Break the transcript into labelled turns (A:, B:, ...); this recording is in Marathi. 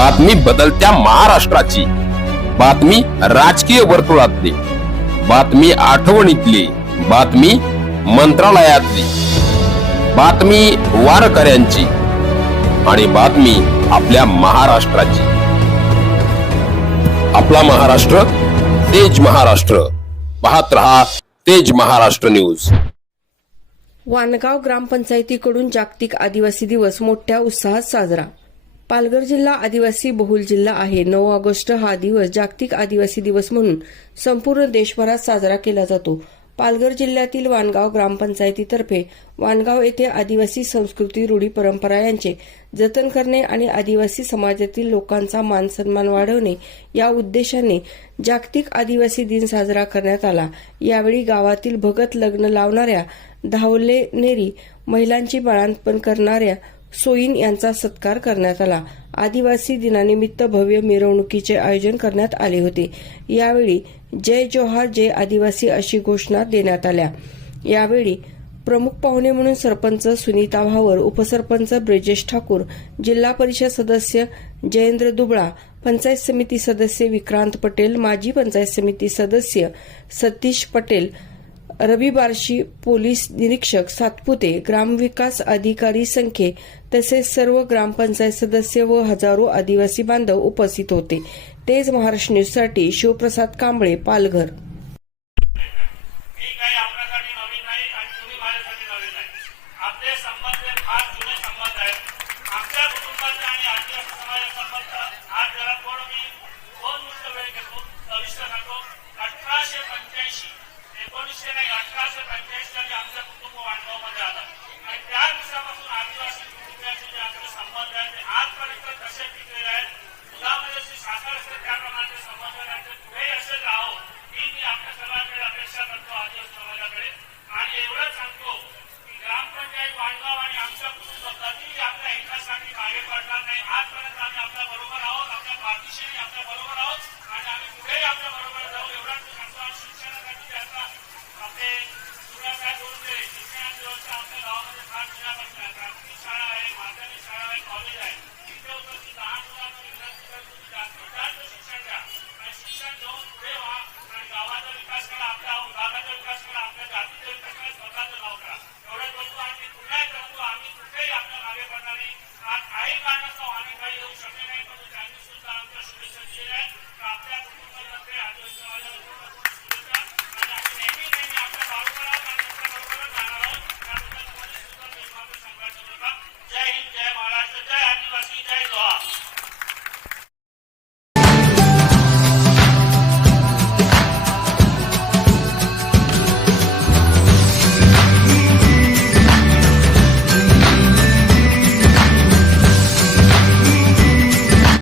A: बातमी बदलत्या महाराष्ट्राची. बातमी राजकीय वर्तुळातली. बातमी आठवणीतली. बातमी मंत्रालयातली. बातमी वारकऱ्यांची. आणि बातमी आपल्या महाराष्ट्राची. आपला महाराष्ट्र तेज महाराष्ट्र. पाहत रहा तेज महाराष्ट्र न्यूज.
B: वानगाव ग्रामपंचायतीकडून जागतिक आदिवासी दिवस मोठ्या उत्साहात साजरा. पालघर जिल्हा आदिवासी बहुल जिल्हा आहे. नऊ ऑगस्ट हा दिवस जागतिक आदिवासी दिवस म्हणून संपूर्ण देशभरात साजरा केला जातो. पालघर जिल्ह्यातील वानगाव ग्रामपंचायतीतर्फे वानगाव येथे आदिवासी संस्कृती रूढी परंपरा यांचे जतन करणे आणि आदिवासी समाजातील लोकांचा मान सन्मान वाढवणे या उद्देशाने जागतिक आदिवासी दिन साजरा करण्यात आला. यावेळी गावातील भगत लग्न लावणाऱ्या धावले नेरी महिलांची बाळांपण करणाऱ्या सोईन यांचा सत्कार करण्यात आला. आदिवासी दिनानिमित्त भव्य मिरवणुकीचे आयोजन करण्यात आले होते. यावेळी जय जोहार जय आदिवासी अशी घोषणा देण्यात आल्या. यावेळी प्रमुख पाहुणे म्हणून सरपंच सुनीता भावर उपसरपंच ब्रिजेश ठाकूर जिल्हा परिषद सदस्य जयेंद्र दुबळा पंचायत समिती सदस्य विक्रांत पटेल माजी पंचायत समिती सदस्य सतीश पटेल रवी बार्शी पोलीस निरीक्षक सातपुते ग्रामविकास अधिकारी संख्ये तसेच सर्व ग्रामपंचायत सदस्य व हजारो आदिवासी बांधव उपस्थित होते. तेज महाराष्ट्र न्यूजसाठी शिवप्रसाद कांबळे पालघर.
C: मी आपले संबंध फार जुने संबंध आहेत. आमच्या कुटुंबाचे असते पुढे असे राहो ही मी आपल्या सर्वांकडे अपेक्षा करतो आदिवासी समाजाकडे. आणि एवढं प्राप्त